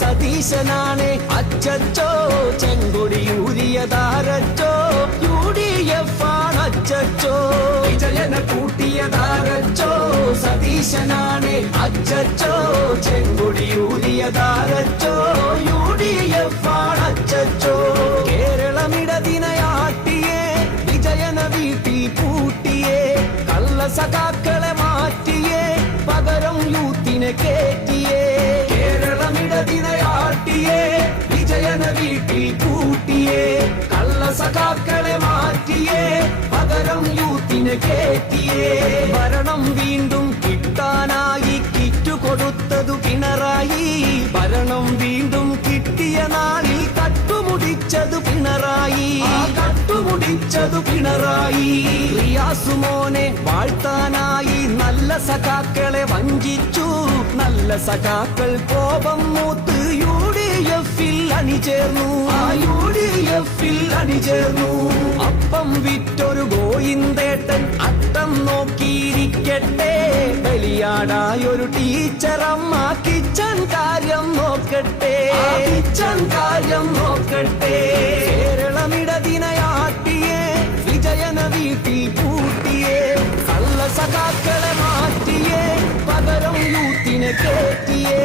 സതീശനാണ് അച്ചച്ചോ ചെങ്കൊടിയൂരിയതാരച്ചോ UDF ആണ് അച്ചച്ചോ വിജയനെ കൂട്ടിയതാരച്ചോ സതീശനാണ് അച്ചച്ചോ ചെങ്കൊടിയൂരിയതാരച്ചോ UDF ആണ് അച്ചച്ചോ കേരളമിടതിനയാട്ടിയേ വിജയന വീട്ടിൽ പൂട്ടിയേ കള്ള സഖാക്കളെ മാറ്റിയേ പകരം യൂത്തിനെ കേറ്റിയേ കേരളമിടതിനയാട്ടിയേ വിജയന വീട്ടിൽ കൂട്ടിയേ കള്ള സഖാക്കളെ മാറ്റിയേ പകരം യൂത്തിനെ കേറ്റിയേ ഭരണം വീണ്ടും കിട്ടാനായി കിറ്റു കൊടുത്തതു പിണറായി ഭരണം വീണ്ടും കിട്ടിയ നാളിൽ കട്ടുമുടിച്ചതു പിണറായി കട്ടുമുടിച്ചതു പിണറായി റിയാസുമോനെ വാഴ്ത്താനായി നല്ല സഖാക്കളെ വഞ്ചിച്ചു നല്ല സഖാക്കൾ കോപം മൂത്ത് UDF അണിചേർന്നു UDF അണിചേർന്നു അപ്പം വിറ്റൊരു ഗോയിന്തേട്ടൻ അട്ടം നോക്കിയിരിക്കട്ടെ ബലിയാടായൊരു ടീച്ചറമ്മ കിച്ചൺ കാര്യം നോക്കട്ടെ കിച്ചൺ കാര്യം നോക്കട്ടെ കേരളമിടതിനയാട്ടിയേ വിജയന വീട്ടിൽ പൂട്ടിയേ കള്ള സഖാക്കളെ മാറ്റിയേ പകരം യൂത്തിനെ കേറ്റിയേ